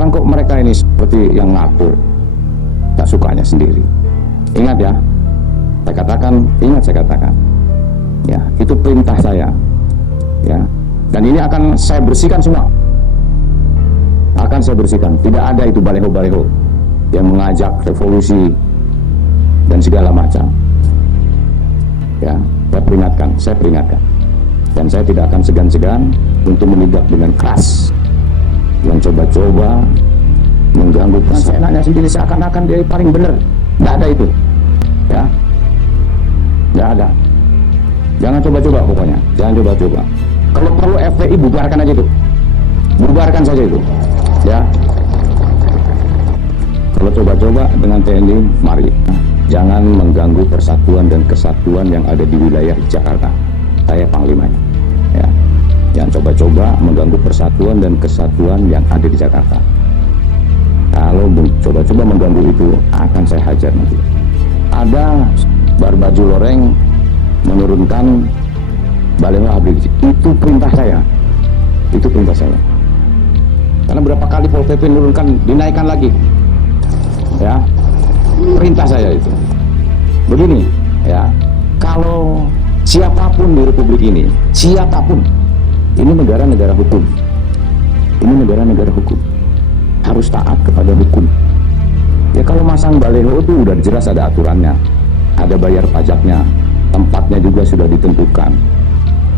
Sekarang kok mereka ini seperti yang ngatur, tak sukanya sendiri. Ingat ya, saya katakan, ya itu perintah saya, ya. Dan ini akan saya bersihkan semua, Tidak ada itu baleho-baleho yang mengajak revolusi dan segala macam. Ya, saya peringatkan, dan saya tidak akan segan-segan untuk menindak dengan keras yang coba-coba mengganggu perseenaknya sendiri seakan-akan dia paling benar. Tidak ada itu, ya, tidak ada. Jangan coba-coba, pokoknya jangan coba-coba. Kalau perlu FPI bubarkan aja itu, bubarkan saja itu, ya. Kalau coba-coba dengan TNI, mari jangan mengganggu persatuan dan kesatuan yang ada di wilayah Jakarta. Saya panglimanya, ya. Jangan coba-coba mengganggu persatuan dan kesatuan yang ada di Jakarta. Kalau coba-coba mengganggu itu, akan saya hajar nanti. Ada Barbaju Loreng menurunkan baleho Habib Rizik. Itu perintah saya. Karena berapa kali Pol PP menurunkan, dinaikkan lagi, ya. Perintah saya itu. Begini, ya. Kalau siapapun di Republik ini, ini negara-negara hukum. Harus taat kepada hukum. Ya kalau masang baleho itu udah jelas ada aturannya, ada bayar pajaknya, tempatnya juga sudah ditentukan.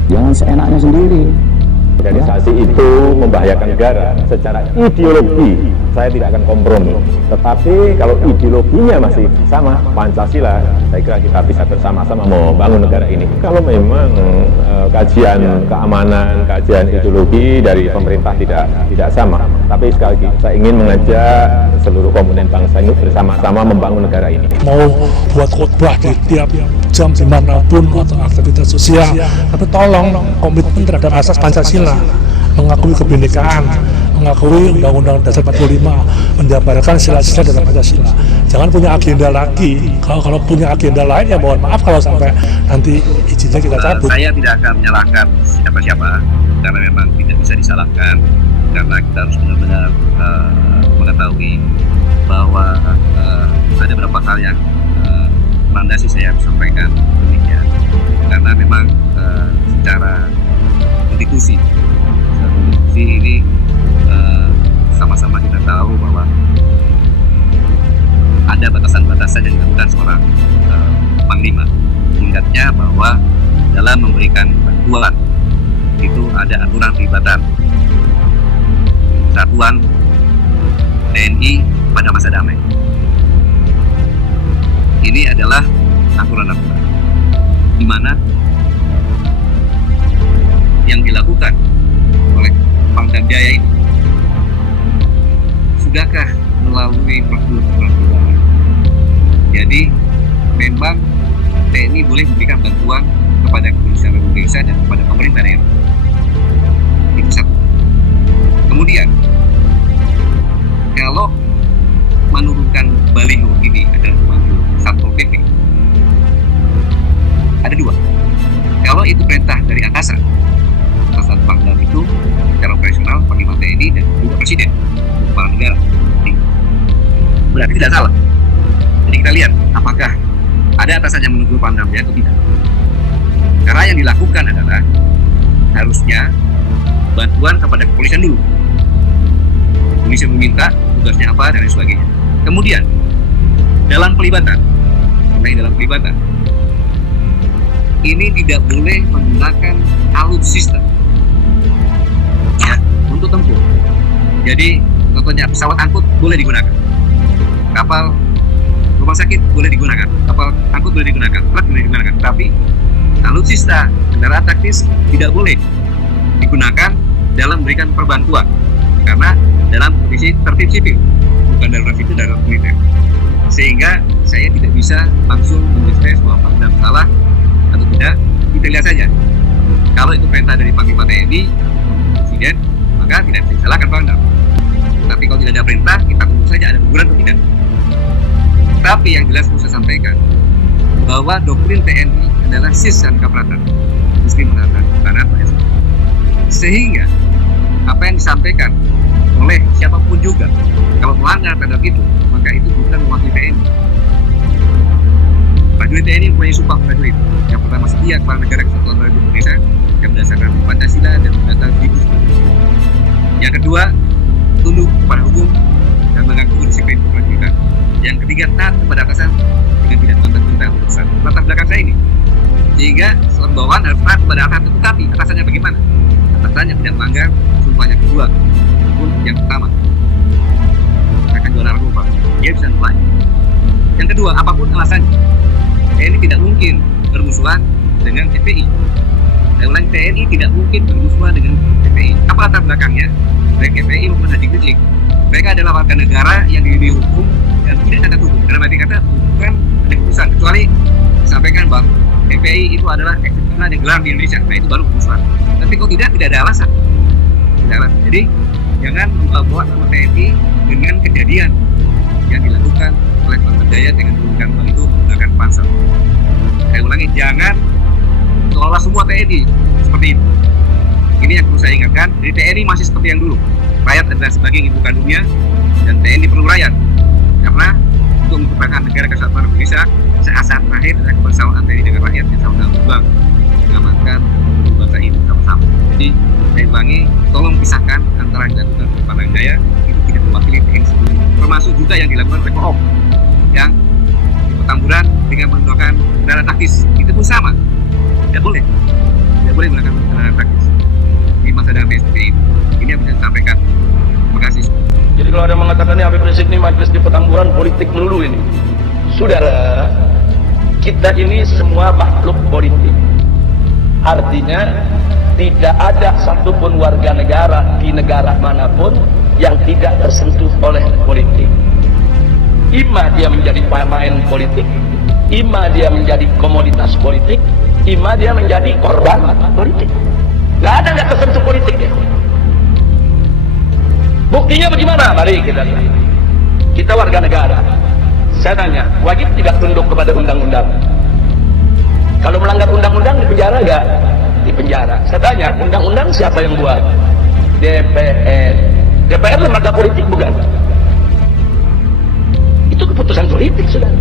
Jangan seenaknya sendiri. Organisasi itu membahayakan negara. Secara ideologi saya tidak akan kompromi, tetapi kalau ideologinya masih sama, Pancasila, saya kira kita bisa bersama-sama membangun negara ini. Kalau memang kajian keamanan, kajian ideologi dari pemerintah tidak sama, tapi sekali lagi saya ingin mengajak seluruh komponen bangsa ini bersama-sama membangun negara ini. Mau buat khutbah di tiap jam dimanapun atau aktivitas sosial, tapi tolong komitmen terhadap asas Pancasila, mengakui kebinekaan, mengakui Undang-Undang Dasar 45, menjabarkan sila-sila dalam Pancasila. Jangan punya agenda lagi. Kalau punya agenda lain, ya mohon maaf kalau sampai nanti izinnya kita cabut. Saya tidak akan menyalahkan siapa-siapa, karena memang tidak bisa disalahkan, karena kita harus benar-benar mengetahui bahwa ada beberapa hal yang landasi saya sampaikan demikian, karena memang secara konstitusi ini sama-sama kita tahu bahwa ada batasan-batasan yang dilakukan seorang panglima. Ingatnya bahwa dalam memberikan bantuan itu ada aturan pelibatan satuan TNI pada masa damai. Ini adalah aturan-aturan di mana yang dilakukan oleh Pangdam Jaya ini sudahkah melalui prosedur-prosedur. Jadi memang TNI boleh memberikan bantuan kepada kepolisian Republik Indonesia dan kepada pemerintah daerah. Itu satu. Kemudian kalau menurunkan baliho ini adalah bantu Satpol PP, ada dua. Kalau itu perintah dari atasan Pangdam itu secara operasional Panglima TNI dan juga Presiden, kepala negara, berarti tidak salah. Jadi kita lihat apakah ada atasan yang menegur Pangdamnya atau tidak. Karena yang dilakukan adalah harusnya bantuan kepada kepolisian dulu. Polisi meminta tugasnya apa dan lain sebagainya. Kemudian dalam pelibatan ini tidak boleh menggunakan alutsista ya untuk tempur. Jadi contohnya pesawat angkut boleh digunakan, kapal rumah sakit boleh digunakan, kapal angkut boleh digunakan, truk boleh digunakan, tapi alutsista kendaraan taktis tidak boleh digunakan dalam memberikan perbantuan, karena dalam kondisi tertib sipil, bukan darurat sipil, darurat militer. Sehingga saya tidak bisa langsung menjudge bahwa Pangdam salah atau tidak. Kita lihat saja. Kalau itu perintah dari Panglima TNI, Presiden, maka tidak bisa disalahkan Pangdam. Tapi kalau tidak ada perintah, kita tunggu saja ada teguran atau tidak. Tapi yang jelas perlu saya sampaikan bahwa doktrin TNI adalah sis dan kapratan, muslim merata, bukan apa ya. Sehingga apa yang disampaikan oleh siapapun juga. Kalau melanggar terhadap itu, maka itu bukan mewakili TNI. Prajurit TNI mempunyai sumpah prajurit. Yang pertama, setia kepada negara kesatuan Republik Indonesia yang berdasarkan Pancasila dan Undang-Undang 1945. Yang kedua, tunduk kepada hukum dan mengaku disiplin keprajuritan. Yang ketiga, taat kepada atasan dengan tidak tanda-tanda urusan. Latar belakang saya ini, sehingga seorang bawahan harus taat kepada atasan, tetapi atasannya bagaimana? Atasannya tidak melanggar sumpah yang kedua maupun yang pertama. Akan jual narkoba, dia bisa mulai. Yang kedua, apapun alasannya, TNI tidak mungkin bermusuhan dengan FPI. Saya ulangi, TNI tidak mungkin bermusuhan dengan FPI. Apa latar belakangnya? Baik FPI maupun Haji Rizik, mereka adalah warga negara yang diberi hukum dan tidak ada hukum. Dalam arti kata bukan ada keputusan, kecuali disampaikan bahwa FPI itu adalah eksekutif yang gelar di Indonesia. Nah itu baru keputusan. Tapi kalau tidak ada alasan. Tidak ada alasan. Jadi jangan membawa nama TNI dengan kejadian yang dilakukan oleh Pemdaya dengan menggunakan hal itu menggunakan pansel. Saya ulangi, jangan seolah semua TNI seperti itu. Ini yang perlu saya ingatkan. Jadi TNI masih seperti yang dulu. Rakyat adalah sebagai ibu kandungnya dan TNI perlu rakyat. Karena untuk mempertahankan negara kesatuan Republik Indonesia, saat terakhir adalah kebersamaan TNI dengan rakyat yang sama-sama berjuang mengamankan bangsa ini sama-sama. Jadi saya ulangi, tolong pisahkan antara yang dilakukan oleh Pemdaya itu tidak mewakili TNI sendiri. Termasuk juga yang dilakukan oleh Koop yang di Petamburan dengan menggunakan kendaraan taktis, itu pun sama. Tidak boleh menggunakan kendaraan taktis di masa damai seperti ini. Ini yang bisa disampaikan. Terima kasih. Jadi kalau ada yang mengatakan ini Habib Rizik ini majelis di Petamburan politik melulu ini. Saudara, kita ini semua makhluk politik. Artinya tidak ada satupun warga negara di negara manapun yang tidak tersentuh oleh politik. Ima dia menjadi pemain politik, ima dia menjadi komoditas politik, ima dia menjadi korban politik. Gak ada yang tersentuh politik ya. Buktinya bagaimana? Mari kita lihat. Kita warga negara. Saya tanya, wajib tidak tunduk kepada undang-undang? Kalau melanggar undang-undang di penjara gak? Di penjara. Saya tanya, undang-undang siapa yang buat? DPR. DPR lembaga politik bukan? Itu keputusan politik, saudara.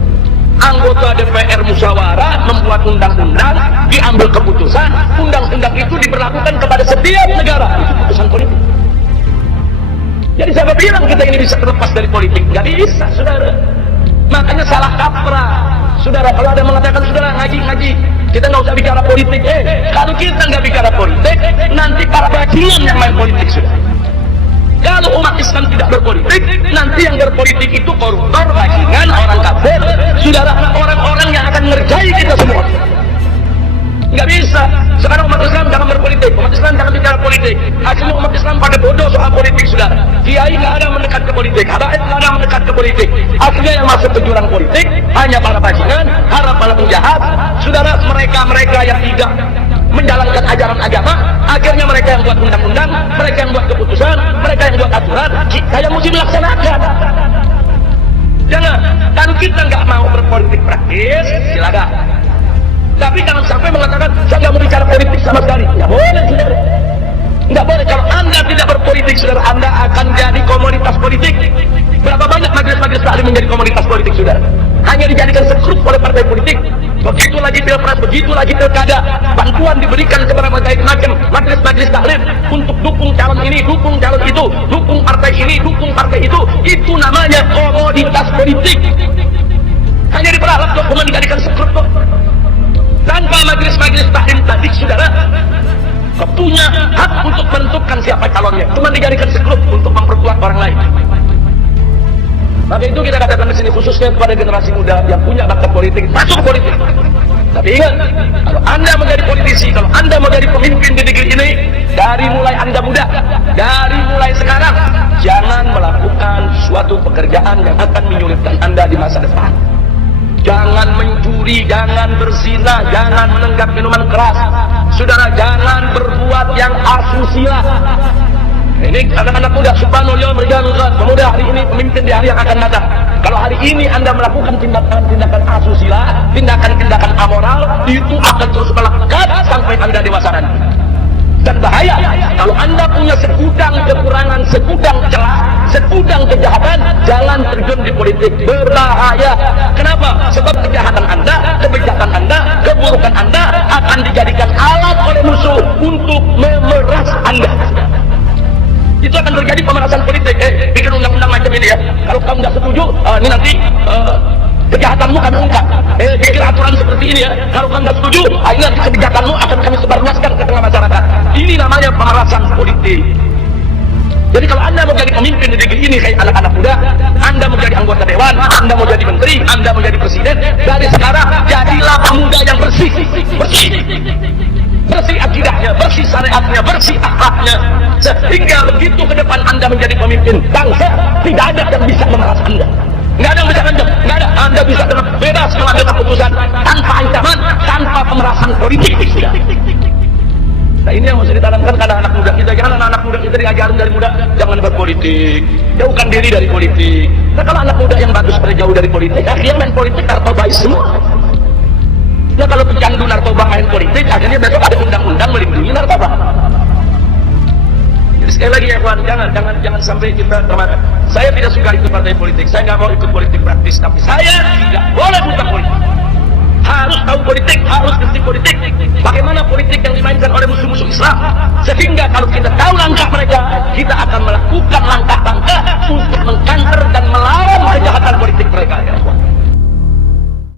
Anggota DPR musyawarah membuat undang-undang, diambil keputusan, undang-undang itu diberlakukan kepada setiap negara. Itu keputusan politik. Jadi siapa bilang kita ini bisa terlepas dari politik? Gak bisa, saudara. Makanya salah kaprah. Saudara, kalau ada mengatakan, saudara ngaji, kita nggak usah bicara politik. Kalau kita nggak bicara politik, nanti para bajingan yang main politik, saudara. Kalau umat Islam tidak berpolitik, nanti yang berpolitik itu koruptor, bajingan, orang kafir, saudara, orang-orang yang akan ngerjai kita semua. Nggak bisa. Sekarang umat Islam jangan berpolitik, umat Islam jangan bicara politik. Akhirnya umat Islam pada bodoh soal politik, saudara. Kiai nggak ada mendekat ke politik, habaib nggak ada mendekat ke politik. Akhirnya yang masuk ke jurang politik hanya para bajingan, para penjahat, saudara. Mereka yang tidak menjalankan ajaran agama, akhirnya mereka yang buat undang-undang, mereka yang buat keputusan, mereka yang buat aturan, kita yang mesti melaksanakan. Jangan, dan kita nggak mau berpolitik praktis, silakan. Tapi jangan sampai mengatakan saya nggak mau bicara politik sama sekali. Nggak boleh, saudara. Nggak boleh. Kalau Anda tidak berpolitik, saudara, Anda akan jadi komoditas politik. Berapa banyak majelis-majelis taklim menjadi komoditas politik, saudara? Hanya dijadikan sekrup oleh partai politik. Begitu lagi pilpres, begitu lagi pilkada, bantuan diberikan kepada berbagai macam majelis-majelis taklim untuk dukung calon ini, dukung calon itu, dukung partai ini, dukung partai itu. Itu namanya komoditas politik. Hanya diperalat kok, bukan dijadikan sekrup kok. Tanpa majelis-majelis taklim tadi, saudara, punya hak untuk menentukan siapa calonnya. Cuma dijadikan sekrup untuk memperkuat orang lain. Maka itu kita katakan di sini khususnya kepada generasi muda yang punya bakat politik, masuk politik. Tapi ingat, kalau Anda menjadi politisi, kalau Anda menjadi pemimpin di negeri ini, dari mulai Anda muda, dari mulai sekarang, jangan melakukan suatu pekerjaan yang akan menyulitkan Anda di masa depan. Jangan mencuri, jangan berzina, jangan menenggak minuman keras. Saudara, jangan berbuat yang asusila. Ini anak-anak muda, subhanallah, pemuda hari ini pemimpin di hari yang akan datang. Kalau hari ini Anda melakukan tindakan asusila, tindakan amoral, itu akan terus melekat sampai Anda dewasa nanti. Dan bahaya kalau Anda punya segudang kekurangan, segudang celah, segudang kejahatan, jangan terjun di politik. Berbahaya. Kenapa? Sebab kejahatan Anda, kebijakan Anda, keburukan Anda akan dijadikan alat oleh musuh untuk memeras Anda. Itu akan terjadi pemerasan politik. Bikin undang-undang macam ini ya. Kalau kamu nggak setuju, ini nanti kejahatanmu kami ungkap. Bikin aturan seperti ini ya. Kalau kamu nggak setuju, ini nanti kebijakanmu akan kami sebarluaskan ke tengah masyarakat. Ini namanya pemerasan politik. Jadi kalau Anda mau jadi pemimpin di negeri ini kayak anak-anak muda, Anda mau jadi anggota dewan, Anda mau jadi menteri, Anda mau jadi presiden, dari sekarang jadilah pemuda yang bersih. Bersih akidahnya, bersih syariatnya, bersih akhlaknya, sehingga begitu ke depan Anda menjadi pemimpin bangsa, tidak ada yang bisa memeras Anda. Nggak ada yang bisa ngancam, nggak ada. Anda bisa dengan bebas mengambil keputusan tanpa ancaman, tanpa pemerasan politik. Nah ini yang mesti ditanamkan ke anak-anak muda kita. Jangan anak-anak muda kita diajarin dari muda, jangan berpolitik, jauhkan diri dari politik. Nah kalau anak muda yang bagus pada jauh dari politik, akhirnya main politik narkobais semua. Nah kalau pecandu narkoba main politik, akhirnya besok ada undang-undang melindungi narkoba. Jadi sekali lagi ya kawan, jangan sampai kita termakan. Saya tidak suka ikut partai politik, saya nggak mau ikut politik praktis, tapi saya tidak boleh buka politik. Harus tahu politik, harus ngerti politik. Bagaimana politik yang dimainkan oleh musuh-musuh Islam, sehingga kalau kita tahu langkah mereka, kita akan melakukan langkah-langkah untuk mengkanter